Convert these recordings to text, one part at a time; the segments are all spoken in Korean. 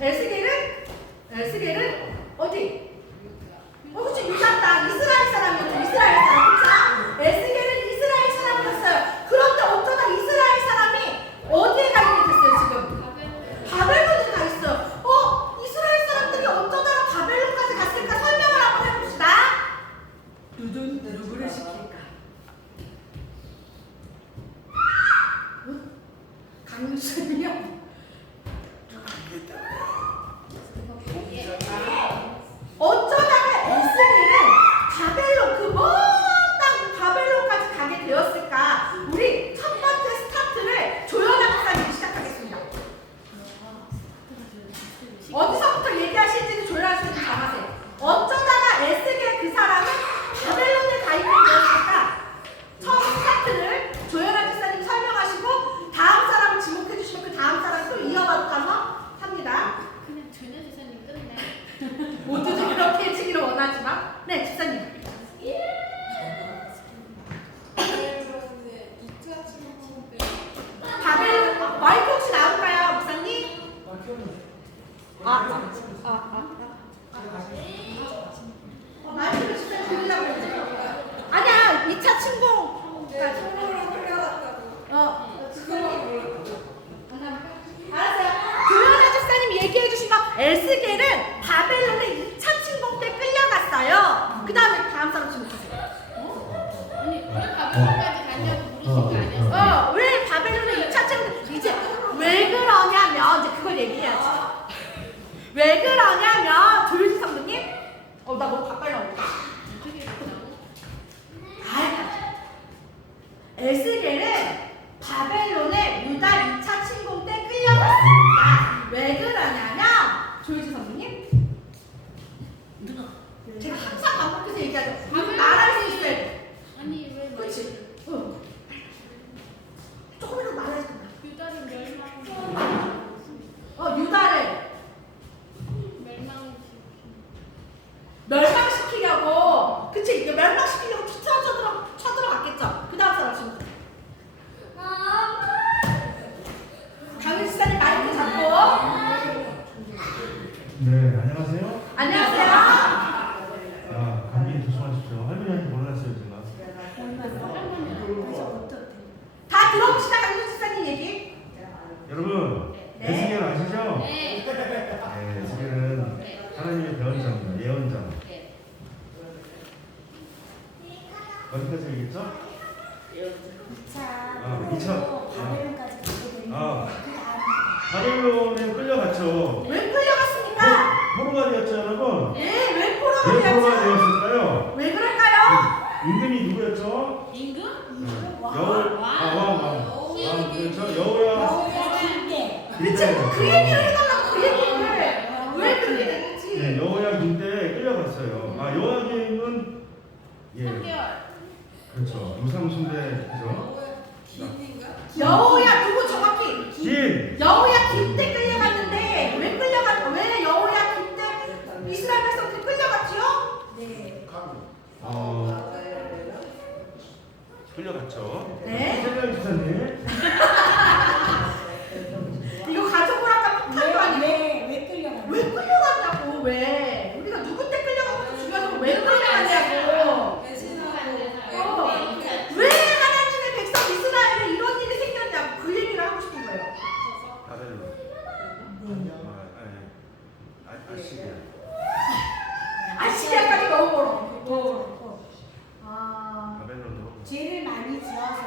에스겔은 어디? 그치, 유다 땅, 이스라엘 사람이었죠. 이스라엘 사람. 그쵸? 에스겔은 이스라엘 사람이었어요. 그런데 어쩌다 이스라엘 사람이 어디에 가 있게 됐어요, 지금? 바벨론에 가 있어요. 이스라엘 사람들이 어쩌다가 바벨론까지 갔을까? 설명을 한번 해봅시다. 누구를 시킬까? 강유수님이요? 어쩌다가 에스겔은 바벨론, 그 먼 땅 바벨론까지 가게 되었을까? 우리 첫 번째 스타트를 조연아 목사님이 시작하겠습니다. 어디서부터 얘기하실지는 조연아 목사님 정하세요. 어쩌다가 에스겔 그 사람은 바벨론에 가 있게 되었을까? 처음 스타트를 조연아 목사님 설명하시고 다음 사람을 지목해 주시면 그 다음 사람 또 이어가서 합니다. 그냥 조연아 목사님 끝내. 모두들 그렇게 해주기를 원하지만 네, 집사님. 바벨론 마이크 혹시 나올까요, 목사님? 마이크를 집사님 들으려고 했지. 아니야, 2차 침공. 성공으로 끌려갔다고. 알았어요. 조연아 집사님 얘기해 주신 거, 에스겔은 바벨론에 2차 침공 때 끌려갔어요. 그 다음에 다음 사람 지목하세요. 아니 왜 바벨론까지 갔냐고 물으신 거 아니었어? 왜 바벨론에 2차 침공, 이제 왜 그러냐면, 이제 그걸 얘기해야지. 왜 그러냐면, 조유지 성도님? 나 너무 가까이 나온다. 어떻게 됐다고? 에스겔은 바벨론에 유다 2차 침공 때 끌려갔습니다. 왜 그러냐면, 조유지 성도님? 제가 항상 반복해서 얘기하죠. 말할 수 있어야 돼. 아니 왜 그렇지? 조금이라도 말해야 된다. 유다를 유다를 멸망시키고 멸망시키려고, 그치? 멸망시키려고 쳐들어갔겠죠? 그 다음 사람 지금. 강민 지사님 마이크 잡고. 네, 안녕하세요. 안녕하세요. 감기 조심하십시오. 할머니한테 몰랐어요, 제가. 다 들어봅시다, 강민 지사님 얘기. 여러분, 네. 에스겔 아시죠? 네. 네, 에스겔은 하나님의 대언자입니다. 예언자. 네. 어디까지 얘기했죠? 2차. 바벨론까지 가게 되는 바벨론에 끌려갔죠. 왜 끌려갔습니까? 포로가 되었죠, 여러분? 네, 왜 왜 포로가 포로가 되었죠? 되었을까요? 왜 그럴까요? 임금이 누구였죠? 임금? 왕, 그렇죠? 여호야. 그쵸? 그 얘기를 해달라고, 그 얘기를. 왜 그렇게 됐는지. 네, 여호야김 때 끌려갔어요. 여호야김은 3개월. 그렇죠. 유상순대 그죠? 여호야 누구 정확히? 김. 여호야 김때 끌려갔는데 왜 여호야 김때 이스라엘 백성들이 끌려갔지요? 네. 끌려갔죠. 네. 세명 기사님. 이거 가족을 아까 폭탄도 아니고 왜 끌려갔나? 왜 끌려갔냐고. 왜 우리가 누구 때 끌려갔고 중요하고 왜 끌려갔냐고. 왜 하나님의 백성 이스라엘에 이런 일이 생겼냐고, 그 얘기를 하고 싶은 거예요. 바벨론. 아시리아. 아시리아까지 너무 멀어. 바벨론으로. 죄를 많이 지어서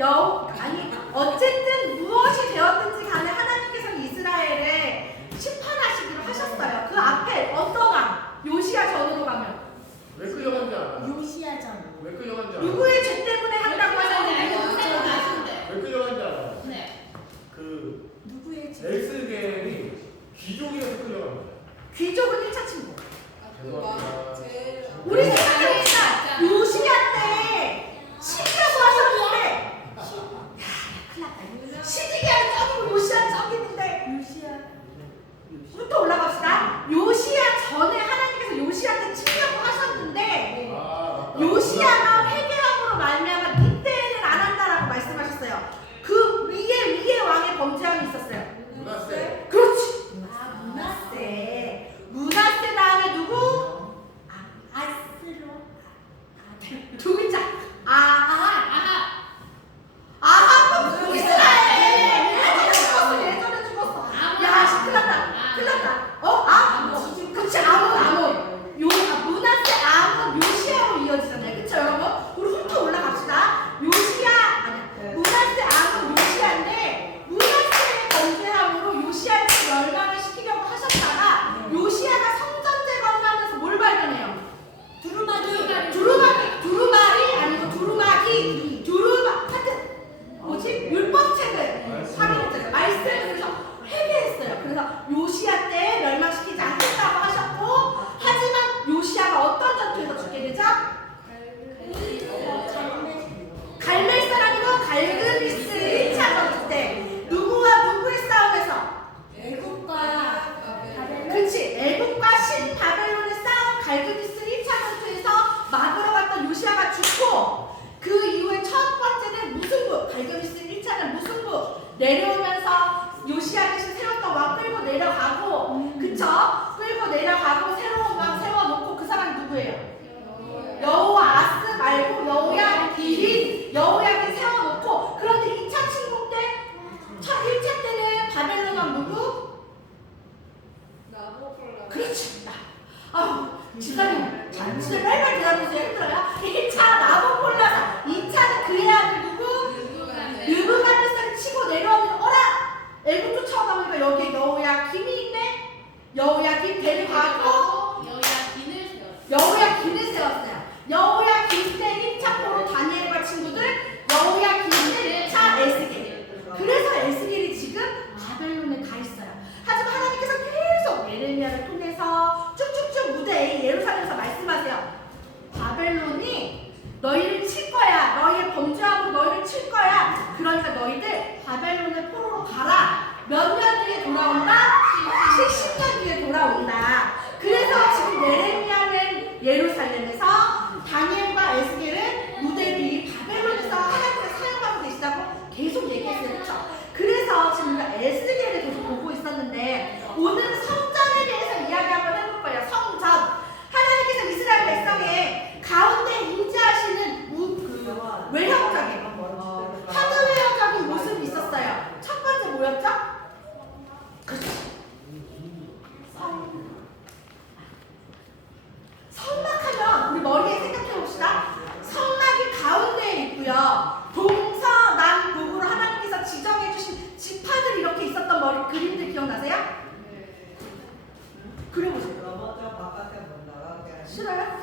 아니 어쨌든 무엇이 되었든지 간에 하나님께서 이스라엘을 심판하시기로 하셨어요. 그 앞에 어떤 왕? 요시야 전으로 가면 왜 끌려간지 알아? 요시야전. 왜 끌려간지 알아? 누구의 죄 때문에 한다고 하셨는데 왜 끌려간지 알아? 네. 그 누구의 죄? 엘스겔이 귀족이라서 끌려간 거야. 귀족은 1차 친구. 죄송합니다. 우리 생각해봅시다. 요시야 때 시기라고 하셨는데 큰일 났다. 시기하는 짱이고 요시야 짱이는데 요시야. 또 올라갑시다. 요시야 전에 하나님께서 요시야한테 치려고 하셨는데 요시야가 회개함으로 말미암아 이때는 안 한다라고 말씀하셨어요. 그 위에 왕의 범죄함이 있었어요. 문하세. 그렇지. 아, 문하세. 문하세 다음에 누구? 아스로. 두 글자. 아하. 아하. 이스라엘. 예전에 죽었어. 야, 씨, 큰일 났다. 큰일 났다. 그치, 아몬. 문하세, 아몬, 요시야로 이어지잖아요. 그쵸, 여러분? 우리 훑어 올라갑시다. 문하세, 아몬, 요시야인데, 무나세의 범죄함으로 요시야를 멸망을 시키려고 하셨다가, 요시야가 성전 재건을 하면서 뭘 발견해요? 하여튼 율법책을 확인했잖아요. 말씀을 그래서 회개했어요. 그래서 요시야 때 멸망시키지 않겠다고 하셨고, 하지만 요시야가 어떤 전투에서 죽게 되죠? 갈멜 사람이고 갈그리스 1차 전투 때 누구와 누구의 싸움에서? 애국과 바벨론. 그치, 애국과 신바벨론의 싸움 갈그리스 1차 전투에서 막으러 갔던 요시야가 죽고, 그 이후에 첫 번째는 무승부. 갈그리스 1차는 무승부. 내려오면서 요시야 대신 세웠던 왕 끌고 내려가고, 그쵸? 끌고 내려가고 새로운 왕 세워놓고, 그 사람이 누구예요? 여호아스 말고 여호야긴. 여호야긴 세워놓고, 그런데 2차 침공 때, 1차 때는 바벨론 왕 누구? 그렇지. 집사님, 진짜 빨리빨리 대답해주세요. 힘들어요? 1차 나보콜라사, 2차는 그의 아들 누구? 느부갓네살을 치고 내려오는 애국 쫓아오다 보니까 여기에 여호야김이 있네? 여호야김 데려가고 여호야김을 세웠어요. 여호야김 때 1차 포로 다니엘과 친구들, 여호야김 때 1차 에스겔. 그래서 에스겔이 지금 바벨론에 가 있어요. 하지만 하나님께서 계속 예레미야를 통해서 쭉쭉쭉 무대에 예루살렘에서 말씀하세요. 바벨론이 너희를 칠 거야. 너희의 범죄함으로 너희를 칠 거야. 그러니까 너희들 바벨론의 포로로 가라. 몇 년 뒤에 돌아온다? 70년 뒤에 돌아온다. 그래서 지금 예레미야는 예루살렘에서, 다니엘과 에스겔은 무대 뒤 바벨론에서 하나님께서 사용하고 계시다고 계속 얘기했어요. 그렇죠? 그래서 지금 우리가 에스겔을 계속 보고 있었는데, 오늘은 성전에 대해서 이야기 한번 해볼 거예요. 성전. 하나님께서 이스라엘 백성의 가운데 임재하시는 외형적인, 하드웨어적인 모습이 있었어요. 첫 번째 뭐였죠? 성막하면 우리 머리에 생각해 봅시다. 성막이 가운데에 있고요. 동서남북으로 하나님께서 지정해 주신 지파들이 이렇게 있었던 머리 그림들 기억나세요? 그려보세요. 싫어요?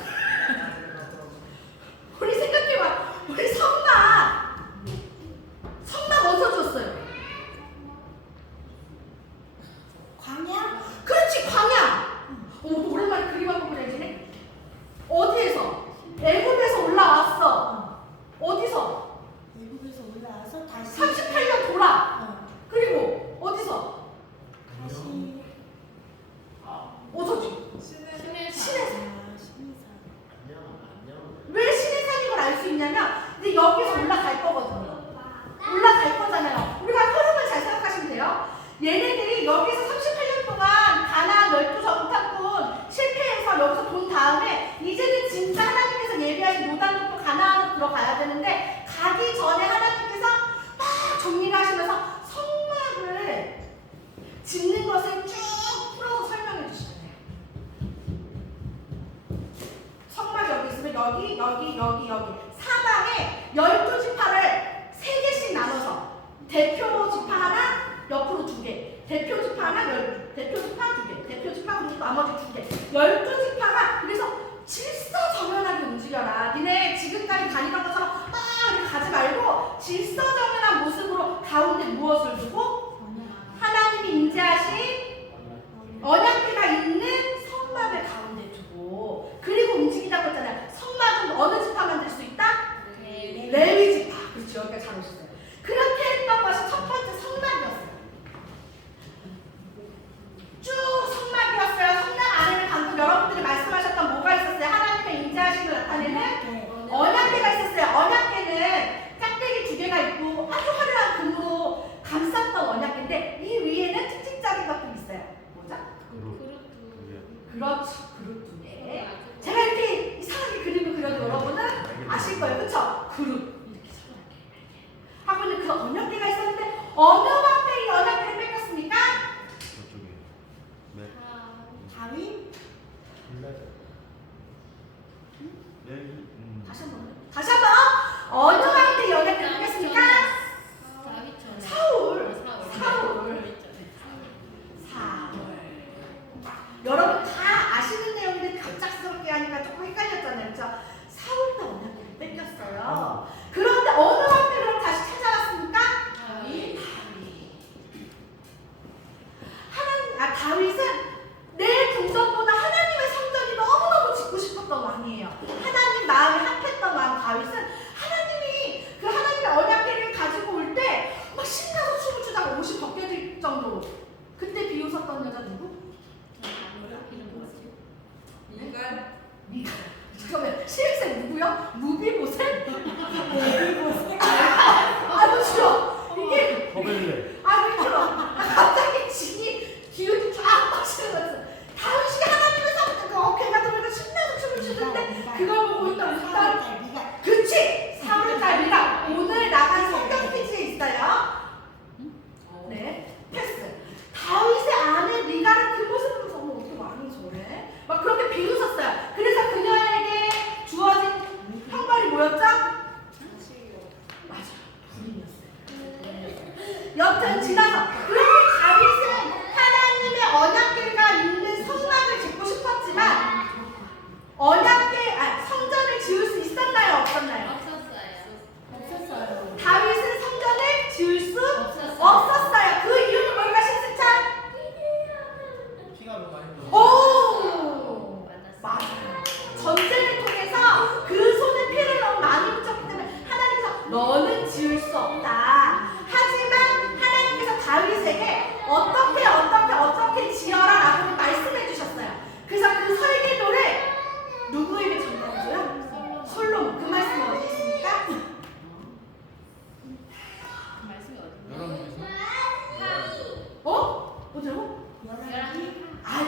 우리 생각해봐. 우리 성막 어디서 줬어요? 광야? 그렇지, 광야. 오랜만에 그림 한번 그려지네. 어디에서? 애굽에서 올라왔어. 어디서? 외국에서 올라와서 다시 38년 돌아. 그리고 어디서? 다시 어디지? 신해산. 신의산. 왜 신해산인 걸 알 수 있냐면, 이제 여기서 올라갈 거거든요. 올라갈 거잖아요. 우리가 흐름을 잘 생각하시면 돼요. 얘네들이 여기서 38년 동안 가나안 12 정탐꾼 실패해서 여기서 돈 다음에, 이제는 진짜 하나님께서 예비하신 요단강도 가나안으로 들어가야 되는데, 가기 전에 하나님께서 막 정리를 하시면서 성막을 짓는 것을 쭉 풀어서 설명해 주시잖아요. 성막이 여기 있으면 여기 사방에 12지파를 3개 다니던 것처럼 막 이렇게 가지 말고 질서정연한 모습으로 가운데 무엇을 두고 하나님이 임재하신 언약궤가 있는 성막을 가운데 두고 그리고 움직이자고 했잖아요. 성막은 어느 지파 만들 수 있다? 레위 지파. 그렇죠. 여기까지 잘 오셨어요. 그렇게 했던 것이 첫 번째 성막이었어요. 쭉 성막이었어요. 성막 안에는 방금 여러분들이 말씀하셨던 뭐가 있었어요? 하나님의 임재하심을 나타내는 언약궤가 있었어요. 언약궤는 짝대기 2개가 있고 아주 화려한 금으로 감쌌던 언약궤인데 이 위에는 특징적인 것들이 있어요. 뭐죠? 그렇죠. 그룹 2개. 제가 이렇게 이상하게 그림을 그려도 여러분은 아실 거예요. 그렇죠? 그룹 이렇게 서로 이렇게 하고 있는 그 언약궤가 있었는데 어느 왕때 이 언약궤를 뺏겼습니까? 저쪽에. 네. 다윗? 네. 다시 한번 어느 왕때 이 언약궤를 뺏겼습니까? 사울. 여러분 다 아시는 내용인데 갑작스럽게 하니까 조금 헷갈렸잖아요. 그렇죠? 사울 때 언약궤를 뺏겼어요. 그런데 어느 왕때 그럼 다시 찾아왔습니까? 다윗은 내 궁전보다 하나님의 성전이 너무너무 짓고 싶었던 왕이에요. 하나님 마음이 합했던 왕 다윗은 하나님이 그 하나님의 언약궤를 가지고 올 때 막 신나서 춤을 추다가 옷이 벗겨질 정도로 그때 비웃었던 여자 누구? 미갈. 잠깐만 실세 누구요? 무비보셋? 아이고 싫어. 이게 허벨레. 아이고 싫어. 갑자기 진이 기운이 쫙 빠지는 것 같아. 다윗이 하나님의 성전 그 어깨가 들어가 신나서 춤을 추는데 그걸 보고 있던 우리가 그치! 3월달 미가 오늘 나간 성경 퀴즈에 있어요. 네, 패스. 다윗의 아내 미갈은 그 모습을 보면서 어머 어떻게 왕이 저래? 막 그렇게 비웃었어요. 그래서 그녀에게 주어진 형벌이 뭐였죠? 맞아, 불임이었어요. 여튼 지나서 그렇게 다윗은 하나님의 언약궤가 있는 성막을 짓고 싶었지만 성전을 지을 수 있었나요? 없었나요? 없었어요. 다윗은 성전을 지을 수 없었어요. 그 이유는 뭘까 신승찬? 피가 너무 많이 흘러. 오! 맞아요. 전쟁을 통해서 그 손에 피를 너무 많이 묻혔기 때문에 하나님께서 너는 지을 수 없다. 하지만 하나님께서 다윗에게 어떻게 지어라 라고 말씀해 주셨어요. 그래서 그 설계도를 누구에게 전달해줘요? 솔로몬. 그 말씀이 어디 있습니까? 어? 어디라고?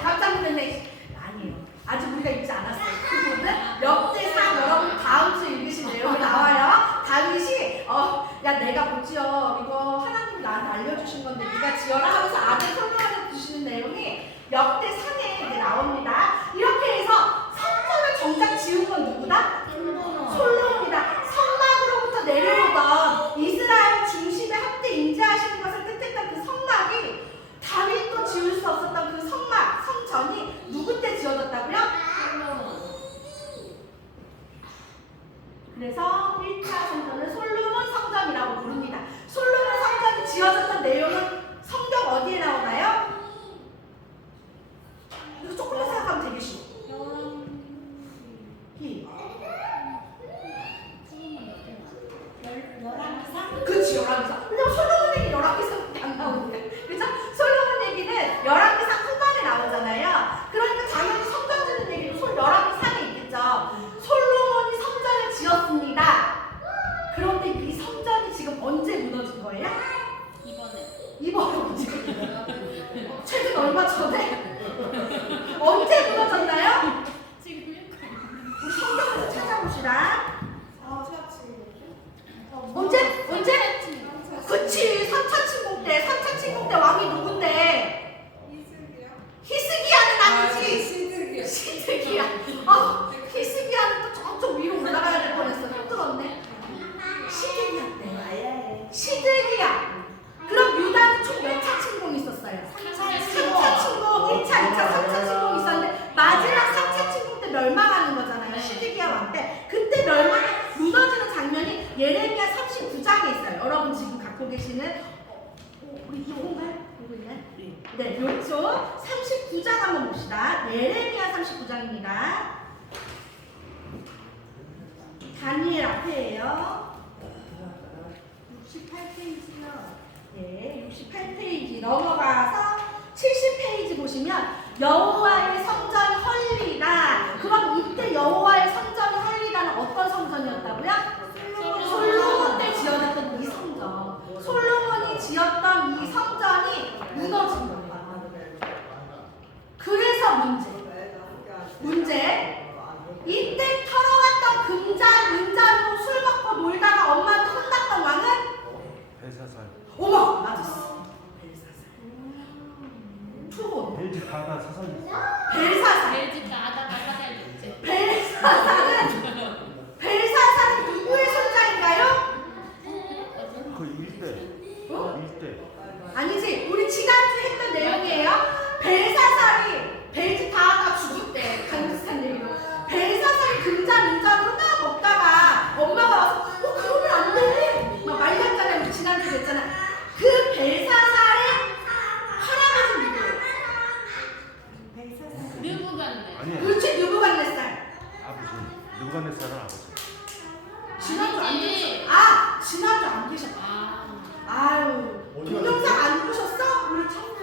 깜짝 놀랐네. 아니에요. 아직 우리가 읽지 않았어요. 그분은 역대상 여러분 다음 주에 읽으신 내용이 나와요. 다윗이 야 내가 못 지어. 이거 하나님이 나한테 알려주신 건데 네가 지어라 하면서 아들 설명해 주시는 내용이 역대상에 이제 나옵니다. 이렇게 해서 성전을 정작 지은 건 누구다? 솔로몬이다. 성막으로부터 내려오던 이스라엘 중심의 합대 임재하시는 것을 뜻했던 그 성막이 다윗도 지을 수 없었던 그 성막, 성전이 누구 때 지어졌다고요? 그래서 1차 성전을 솔로몬 성전이라고 부릅니다. 솔로몬 성전이 지어졌던 내용은 성경 어디에 나오나요? 이거 조금만 생각하면 되게 쉬워. 그치, 열왕기상. 왜냐면 솔로몬 얘기 열왕기상밖에 안 나오니까. 그죠? 솔로몬 얘기는 열왕기상 후반에 나오잖아요. 그러니까 당연히 성전 짓는 얘기도 열왕기상에 있겠죠. 솔로몬이 성전을 지었습니다. 그런데 이 성전이 지금 언제 무너진 거예요? 이번에 무너진 최근 얼마 전에? 언제 무너졌나요? 우리 성경에서 찾아봅시다. 언제? 그치, 3차 침공 때. 3차 침공 때 왕이 누군데? 히스기야는 아니지. 시드기야. 히스기야는 또 저쪽 위로 올라가야 될 뻔했어. 힘들었네. 시드기야 때. 시드기야. 그럼 유다는 총 몇 차 침공이 있었어요? 3차 침공. 예레미야 39장에 있어요. 여러분 지금 갖고 계시는 우리 이거인가요? 이거 있나요? 네, 요쪽 39장 한번 봅시다. 예레미야 39장입니다. 다니엘 앞에예요. 68페이지요. 네, 68페이지 넘어가서 70페이지 보시면 여호와의 성전이 헐리다. 그럼 이때 여호와의 성전이 헐리다는 어떤 성전이었다고요? 솔로몬 때 지어졌던 이 성전. 솔로몬이 지었던 이 성전이 무너진 거예요. 그래서 문제. 이때 털어왔던 은잔으로 술 먹고 놀다가 엄마한테 혼났던 왕은? 벨사살. 어머! 맞았어. 벨사살. 투혼. 벨지 가다 사살됐어. 벨사살. 벨지 까다가 사살됐지. 벨사살은 누구의 손자인가요? 그 일대. 어? 일대. 아니지. 우리 지난주에 했던 내용이에요. 벨사살이 벨지 다 죽었대. 강국산 얘기로. 벨사살이 은잔으로 막 먹다가 엄마가 와서 그러면 안 돼. 막 말렸잖아요. 우리 지난주에 했잖아. 그 벨사살의 할아버지 누구예요? 느부갓네. 아니야. 그렇지. 느부갓네살. 아버지. 느부갓네살은 아버지. 지난주 안 아니지. 계셨어. 지난주 안 계셨다. 아. 아유. 동영상 안 보셨어? 우리 청소.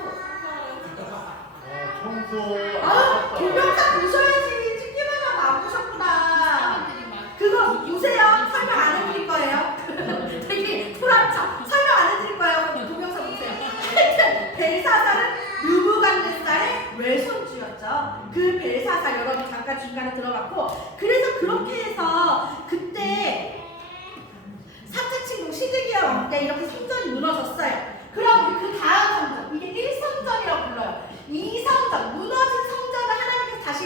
청소. 아유, 동영상 보셔야지. 찍기만 하면 안 보셨구나. 사람들이 막 그거 보세요. 설명 안 해드릴 거예요. 되게 불안쳐. 설명 안 해드릴 거예요. 동영상 보세요. 하여튼 벨사살은 느부갓네살의 외손주였죠. 그 벨사살 여러분 잠깐 중간에 들어갔고, 그래서 그렇게 해서 그때 3차 침공 시드기야 왕 때 이렇게 성전이 무너졌어요. 그럼 우리 그 다음 성전, 이게 1성전이라고 불러요. 2성전, 무너진 성전을 하나님께서 다시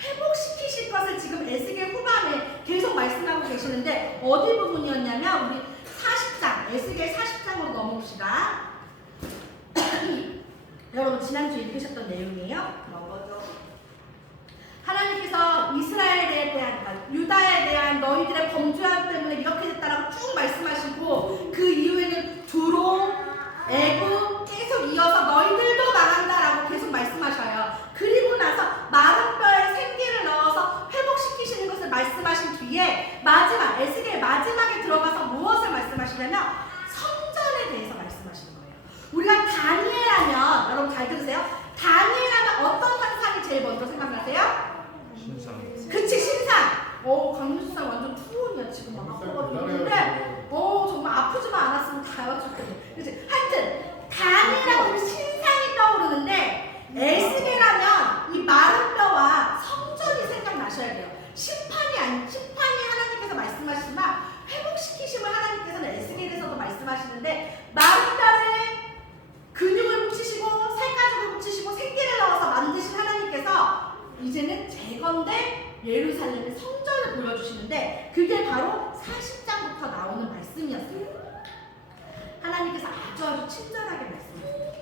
회복시키실 것을 지금 에스겔 후반에 계속 말씀하고 계시는데, 어디 부분이었냐면 우리 40장, 에스겔 40장으로 넘어봅시다. 여러분 지난주에 읽으셨던 내용이에요. 하나님께서 이스라엘에 대한, 유다에 대한 너희들의 범죄함 때문에 이렇게 됐다라고 쭉 말씀하시고, 그 이후에는 두로, 애굽 계속 이어서 너희들도 망한다라고 계속 말씀하셔요. 그리고 나서 마른 뼈에 생기를 넣어서 회복시키시는 것을 말씀하신 뒤에 마지막, 에스겔 마지막에 들어가서 무엇을 말씀하시냐면 성전에 대해서 말씀하시는 거예요. 우리가 다니엘하면, 여러분 잘 들으세요. 다니엘하면 어떤 상상이 제일 먼저 생각나세요? 신상. 그치, 신상. 강민수상 완전 투혼이야. 지금 막 아파가지고 있는데, 정말 아프지만 않았으면 다 왔을 텐데. 그치? 하여튼 다니엘하고 우리 신상이 떠오르는데, 에스겔하면 이 마른 뼈와 성전이 생각나셔야 돼요. 심판이 하나님께서 말씀하시지만 회복시키심을 하나님께서는 에스겔에서도 말씀하시는데, 마른 뼈를 근육을 붙이시고 살가죽을 붙이시고 생기를 넣어서 만드신 하나님께서 이제는 재건된 예루살렘의 성전을 보여주시는데, 그게 바로 40장부터 나오는 말씀이었어요. 하나님께서 아주 친절하게 말씀하세요.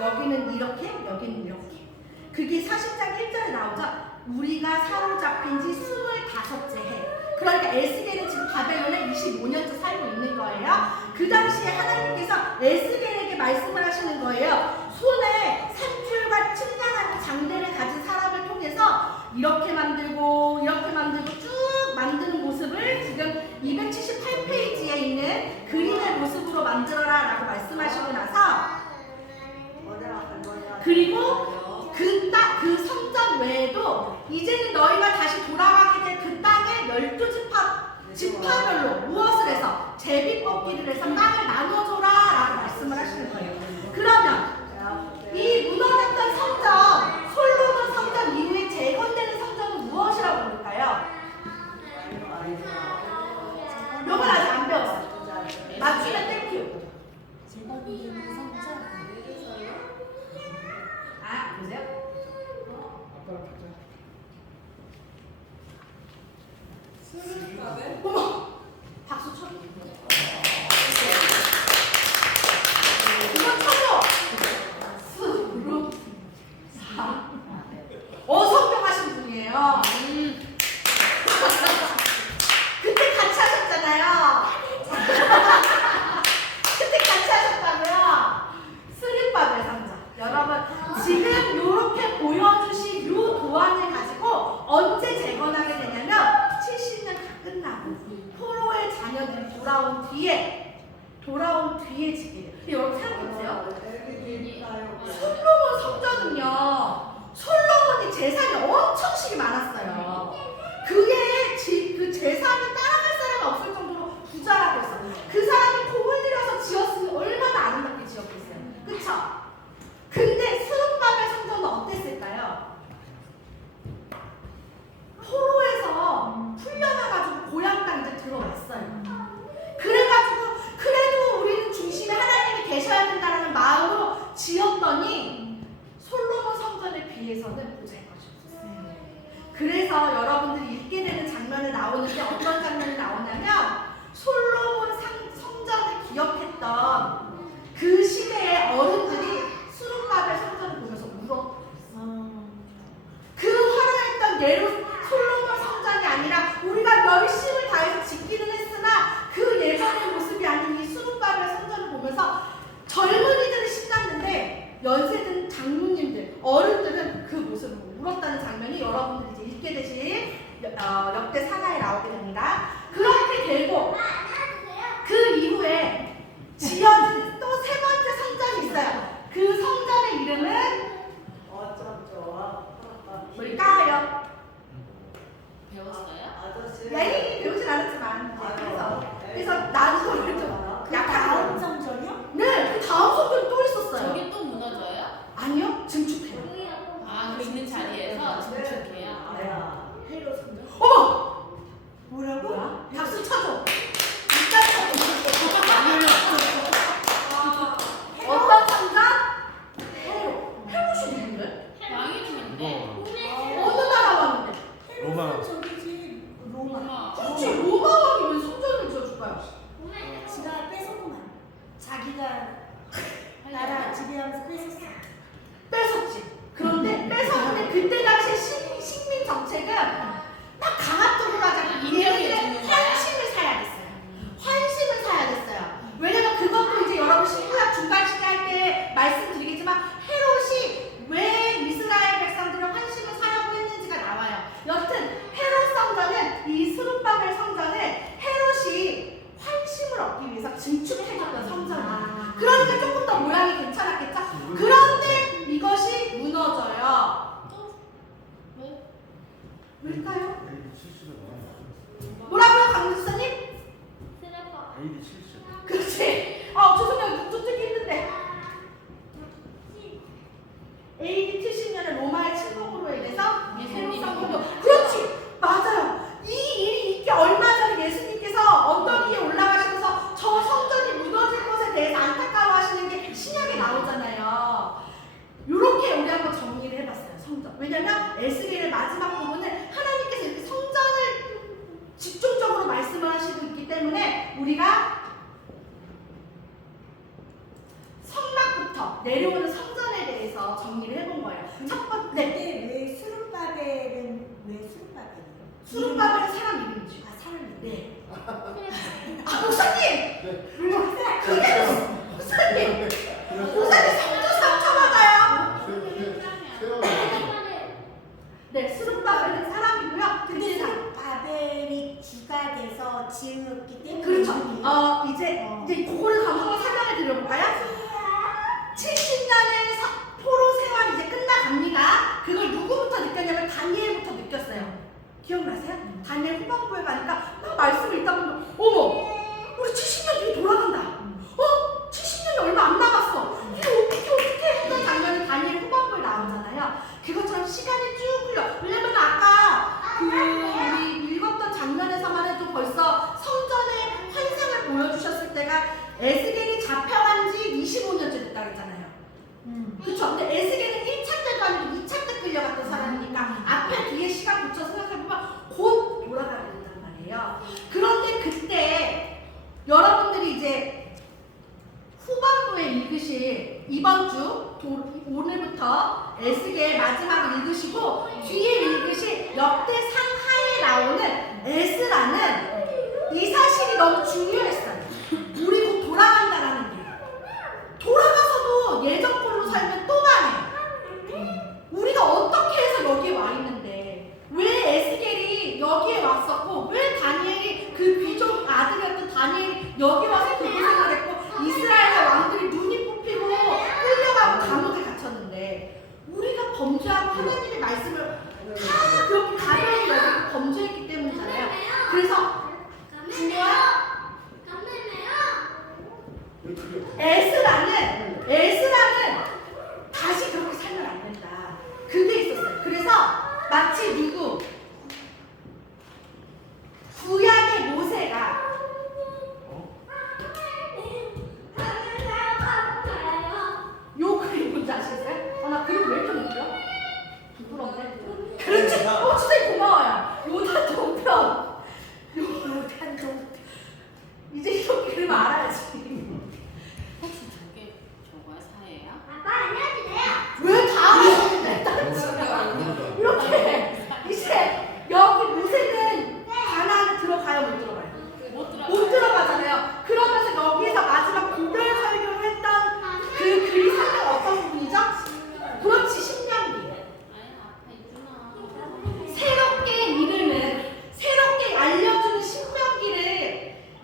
여기는 이렇게, 여기는 이렇게. 그게 40장 1절에 나오죠. 우리가 사로잡힌 지 25째 해. 그러니까 에스겔은 지금 바벨론에 25년째 살고 있는 거예요. 그 당시에 하나님께서 에스겔에게 말씀을 하시는 거예요. 손에 산줄과 측량하는 장대를 가진 사람을 통해서 이렇게 만들고 쭉 만드는 모습을 지금 278페이지에 있는 그림의 모습으로 만들어라 라고 말씀하시고 나서, 그리고 그 성전 외에도 이제는 너희가 다시 돌아가게 될 그 땅의 12지파별로 무엇을 해서 제비 뽑기를 해서 땅을 나눠줘라 라고 말씀을 하시는 거예요. 그러면 이 무너졌던 성전, 솔로몬 성전 이후에 재건되는 성전은 무엇이라고 부를까요? 요건 아직 안 배웠어요. 맞추면 땡큐. 보세요. 어머! 박수 쳐. 이거 쳐줘. 스로 사. 성병하신 분이에요. 그때 같이 하셨잖아요. 귀해지게. 근데 여러분 생각해보세요. 솔로몬 성전은요, 솔로몬이 재산이 엄청식이 많았어요. 그 재산을 따라갈 사람이 없을 정도로 부자라고 했어. 그 사람이 공을 들여서 지었으니 얼마나 아름답게 지었겠어요. 그쵸? 근데 스룹바벨 성전은 어땠을까요? 포로에서 풀려나가지고 고향 땅 이제 들어왔어요. 그래가지고 그래도 우리는 중심에 하나님이 계셔야 된다는 마음으로 지었더니 솔로몬 성전에 비해서는 보잘것이 없었어요. 그래서 여러분들이 읽게 되는 장면에 나오는데 어떤 장면이 나오냐면 솔로몬 성전을 기억했던 그 시대의 어른들이 스룹바벨 성전을 보면서 울었어요. 그 화려했던 솔로몬 성전이 아니라 우리가 열심을 다해서 짓기는 했으나 그 예전의 모습이 아닌 이 스룹바벨 성전을 보면서 젊은이들은 신났는데 연세든 장로님들, 어른들은 그 모습을 울었다는 장면이 여러분들이 이제 읽게 되실 역대 사가에 나오게 됩니다. 그렇게 되고 그 이후에 지어진 또 세 번째 성전이 있어요. 그 성전의 이름은 뭘까요? 배웠어요? 예인이 배우진 않았지만 그래서 나도 좀 약간 다음 성전이요? 네, 그 다음 성전이 또 있었어요. 저게 또 무너져요? 아니요, 증축해요. 아, 그 있는 자리에서 증축해요? 헤로 성전. 어머! 뭐라고? 뭐야? 박수 쳐줘. 어떤 성전? 헤롯이 누군데? 왕이 중인데? 어느 나라 왔는데? 로마. 저기지 로마. 그렇지, 로마 왕이 왜 성전을 지어줄까요? 지가 뺏었구만. 자기가 나라 지배하면서 뺏었어. 뺏었지. 그런데 뺏었는데 그때 당시에 식민 정책은 딱 강압적으로 하지 않고 이들은 환심을 사야겠어요. 환심을 사야겠어요. 왜냐면 그것도 이제 여러분 신구약 중간 시대 할 때 말씀드리겠지만 헤롯이 왜 이스라엘 백성들은 환심을 사려고 했는지가 나와요. 여튼 헤롯 성전은 이 스룹바벨 성전은 헤롯이 환심을 얻기 위해서 증축해줬던 성전이에요. 그러니까 조금 더 모양이 괜찮았겠죠? 그런데 이것이 무너져요. 왜? 왜일까요? AD 70에 뭐라고요, 강민수님? AD 70. 그렇지. 죄송해요. 쫓기 힘든데. AD 70년에 로마의 침공으로 인해서 새로운 성전도. 그렇지. 맞아요. 이 일이 있기 얼마 전에 예수님께서 언덕 위에 올라가시면서 저 성전이 무너질 것에 대해서 안타까워하시는 게 신약에 나오잖아요. 요렇게 우리 한번 정리를 해봤어요. 성전. 왜냐면 에스겔의 마지막 부분은 하나님께서 이렇게 성전을 집중적으로 말씀을 하시고 있기 때문에 우리가 성막부터 내려오는 성전에 대해서 정리를 해본 거예요. 첫 번째, 근데 왜 수룹바벨은 왜 수룹바벨이에요? 수룹바벨은 사람 이름이죠. 아 사람 이름. 네. 목사님! 목사님! 목사님 상처받아요. 네, 수룹바벨은 사람이고요. 근데 근데 수룹바벨이 주가 돼서 지었기 때문에 그렇죠. 이제 그거를 한번 설명해 드려볼까요? 70년의 포로 생활이 이제 끝나갑니다. 그걸 누구부터 느꼈냐면 다니엘부터 느꼈어요. 기억나세요? 다니엘 후반부에 가니까 막 말씀을 읽다 보면 어머! 우리 70년 뒤에 돌아간다. 70년이 얼마 안 남았어. 이게 어떻게 했던 장면이 다니엘 후반부에 나오잖아요. 그것처럼 시간이 쭉 흘러. 왜냐면 아까 우리 읽었던 장면에서만 해도 벌써 성전의 환상을 보여주셨을 때가 에스겔이 잡혀간 지 25년째 됐다 그랬잖아요. 그쵸? 근데 에스겔은 1차 때도 아니고 2차 때 끌려갔던 사람이니까 앞에 뒤에 시간 붙여 생각해보면 곧 돌아가야 된단 말이에요. 그런데 그때 여러분들이 이제 후반부에 읽으실 이번 주 오늘부터 에스겔 마지막 읽으시고 뒤에 읽으실 역대 상하에 나오는 에스라는 이 사실이 너무 중요했어요. 우리 곧 돌아간다라는 게. 돌아가서도 예전 꼴로 살면 또 망해. 우리가 어떻게 해서 여기에 와 있는데 왜 에스겔이 여기에 왔었고 왜 다니엘이 그 귀족 아들이었던 다니엘이 여기 와서 고생을 했고 이스라엘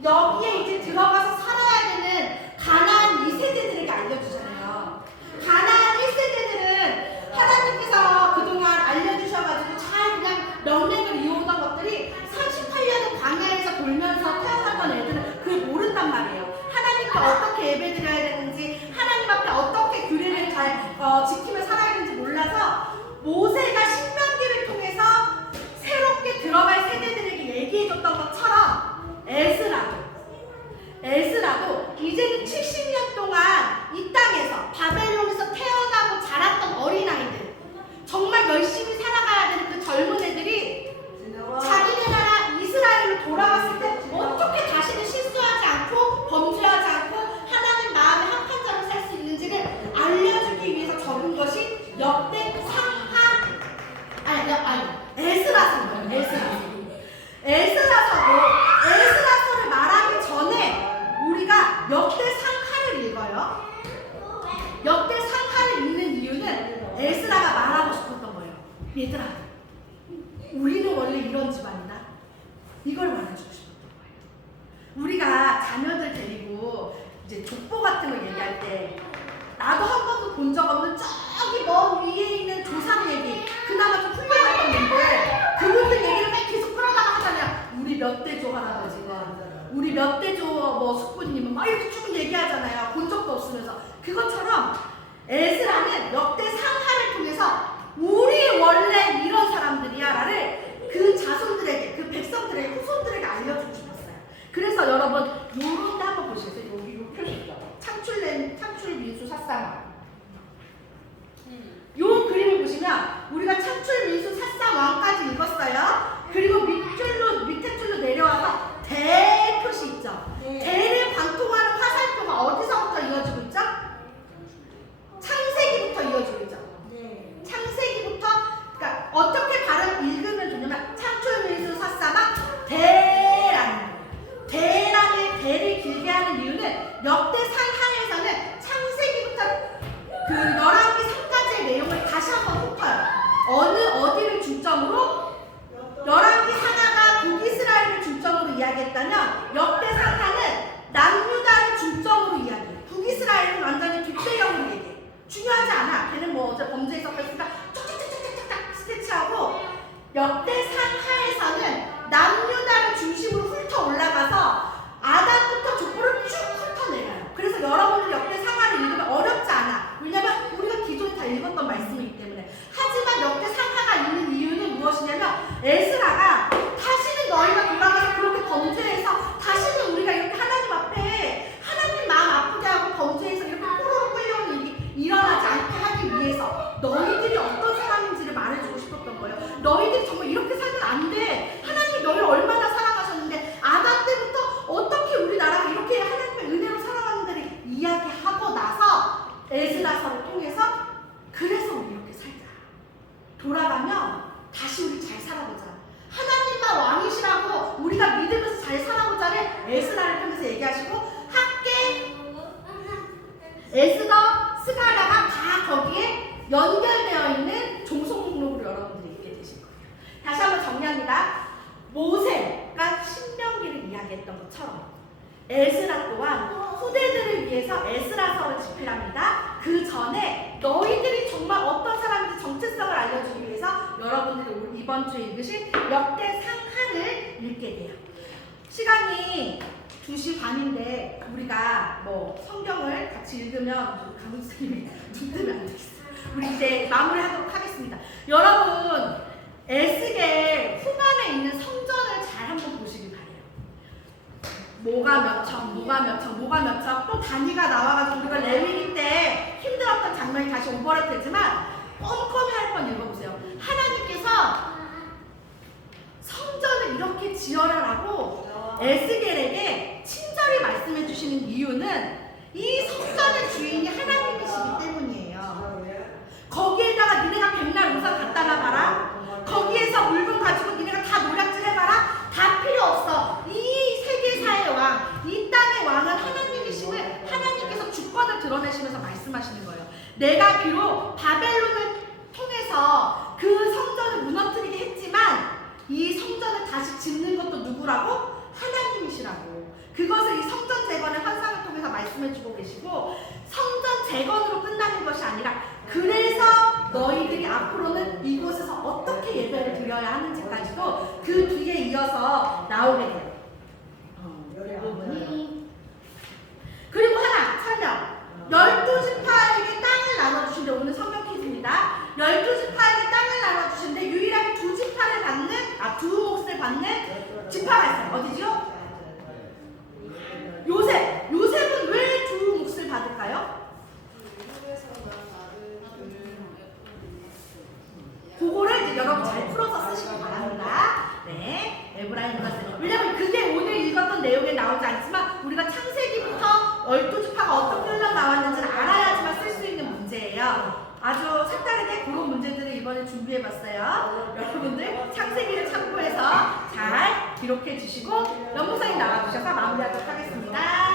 여기에 이제 들어가서 살아야 되는 가나안 2세대들에게 알려주잖아요. 가나안 1세대들은 하나님께서 그동안 알려주셔가지고 잘 그냥 명령을 이어오던 것들이 38년을 광야에서 돌면서 태어났던 애들은 그걸 모른단 말이에요. 하나님께 어떻게 예배드려야 되는지, 하나님 앞에 어떻게 규례를 잘 지키며 살아야 되는지 몰라서 모세가 신명기를 통해서 새롭게 들어갈 세대들에게 얘기해줬던 것처럼 에스라도 이제는 70년 동안 이 땅에서 바벨론에서 태어나고 자랐던 어린아이들, 정말 열심히 살아가야 되는 그 젊은 애들이 자기네 나라 이스라엘로 돌아왔을 때 어떻게 다시는 실수하지 않고 범죄하지 않고 하나님 마음에 합한 자로 살 수 있는지를 알려주기 위해서 적은 것이 에스라서를 말하기 전에 우리가 역대상하를 읽어요. 역대상하를 읽는 이유는 에스라가 말하고 싶었던 거예요. 얘들아, 우리는 원래 이런 집안이다. 이걸 말해주고 싶었던 거예요. 우리가 자녀들 데리고 이제 족보 같은 거 얘기할 때 나도 한 번도 본 적 없는 저기 먼 위에 있는 조상 얘기, 그나마 좀 훌륭했던 분들, 그분들 얘기를 막 계속 끌어다가 하잖아요. 우리 몇 대조 할아버지가, 우리 몇 대조 뭐 숙부님은 막 이렇게 쭉 얘기하잖아요. 본 적도 없으면서. 그것처럼 에스라는 역대상하를 통해서 우리 원래 이런 사람들이야라를 그 자손들에게, 그 백성들에게, 후손들에게 알려주고 싶었어요. 그래서 여러분 요런 데 한번 보시겠어요? 여기 요 표시죠. 창출민수 사상왕. 요 그림을 보시면 우리가 창출민수 사상왕까지 읽었어요. 그리고 밑에 줄로 내려와서 대표시 있죠. 네. 대를 관통하는 화살표가 어디서부터 이어지고 있죠? 창세기부터 이어지고 있죠. 네. 창세기부터, 그러니까 어떻게 발음 읽으면 좋냐면 창출민수 사사막 대라는 거예요. 대를 길게 하는 이유는 역대상하에서는 창세기부터 그 11개 3가지의 내용을 다시 한번 훑어요. 어디를 중점으로? 11개 하나가 북이스라엘을 중점으로 이야기했다면 역대상하는 남유다를 중점으로 이야기해요. 북이스라엘은 완전히 뒷배경으로 얘기해요. 중요하지 않아. 걔는 뭐 어제 범죄에 섞였으니까 쫙쫙쫙쫙쫙 스케치하고, 역대상하에서는 남유다를 중심으로 훑어 올라가서 아담부터 족보를 쭉 훑어내려요. 그래서 여러분들 역대상하를 읽으면 어렵지 않아. 왜냐면 우리가 기존에 다 읽었던 말씀이기 때문에. 하지만 역대상하가 있는 이유는 무엇이냐면 에스라가 다시는 너희가 돌아가서 그렇게 범죄해서 다시는 우리가 이렇게 하나님 앞에 하나님 마음 아프게 하고 범죄해서 이렇게 포로로 끌려오는 일이 일어나지 않게 하기 위해서 너희들이 어떤 사람인지를 말해주고 싶었던 거예요. 너희들이 정말 이렇게 살면 안 돼. 하나님이 너희를 얼마나 사랑하셨는데 아담 때부터 어떻게 우리나라가 이렇게 하나님의 은혜로 살아가는지를 이야기하고 나서 에스라서를 통해서 그래서 우리 이렇게 살자. 돌아가면 다시 우리 잘 살아보자. 하나님만 왕이시라고 우리가 믿으면서 잘 살아보자를 에스라를 통해서 얘기하시고, 학계, 에스더, 스가랴가 다 거기에 연결되어 있는 종속 목록으로 여러분들이 읽게 되실 거예요. 다시 한번 정리합니다. 모세가 신명기를 이야기했던 것처럼 에스라 또한 후대들을 위해서 에스라서를 집필합니다. 그 전에 너희들이 정말 어떤 사람인지 정체성을 알려주기 위해서 여러분들이 이번 주에 읽으실 역대상하를 읽게 돼요. 시간이 2시 반인데 우리가 뭐 성경을 같이 읽으면 강훈 선생님이 눈 뜨면 안 되겠어요. 우리 이제 마무리하도록 하겠습니다. 여러분, 에스겔 후반에 있는 성전을 잘 한번 보시기 바래요. 뭐가 몇 척, 또 단위가 나와가지고 우리가 레위기 때 힘들었던 장면이 다시 오버랩 되지만 꼼꼼히 할 번 읽어보세요. 하나님께서 성전을 이렇게 지어라라고 에스겔에게 친절히 말씀해 주시는 이유는 이 성전의 주인이 하나님이시기 때문이에요. 거기에다가 니네가 백날 우상 갖다 놔봐라. 거기에서 물건 가지고 니네가 다 노략질 해봐라. 다 필요 없어. 이 세계사의 왕, 이 땅의 왕은 하나님이심을 하나님께서 주권을 드러내시면서 말씀하시는 거예요. 내가 비록 바벨론을 통해서 그 성전을 무너뜨리게 했지만 이 성전을 다시 짓는 것도 누구라고? 하나님이시라고. 그것을 이 성전 재건의 환상을 통해서 말씀해주고 계시고 성전 재건으로 끝나는 것이 아니라 그래서 너희들이 앞으로는 이곳에서 어떻게 예배를 드려야 하는지까지도 그 뒤에 이어서 나오게 돼요. 이 부분이. 그리고 하나 설명. 12지파에게 땅을 나눠주신데 오늘 성경 퀴즈입니다. 12지파에게 땅을 나눠주신데 유일하게 2지파를 받는 두 몫을 받는 지파가 있어요. 어디죠? 요셉. 요셉은 왜 두 몫을 받을까요? 그거를 이제 여러분 잘 풀어서 쓰시기 바랍니다. 네, 에브라임 말씀. 왜냐면 그게 오늘 읽었던 내용에 나오지 않지만 우리가 창세기부터 12지파가 어떻게 흘러나왔는지를 알아야지만 쓸 수 있는 문제예요. 아주 색다르게 그런 문제들을 이번에 준비해봤어요. 여러분들 창세기를 참고해서 잘 기록해 주시고 연구사님 나와주셔서 마무리하도록 하겠습니다.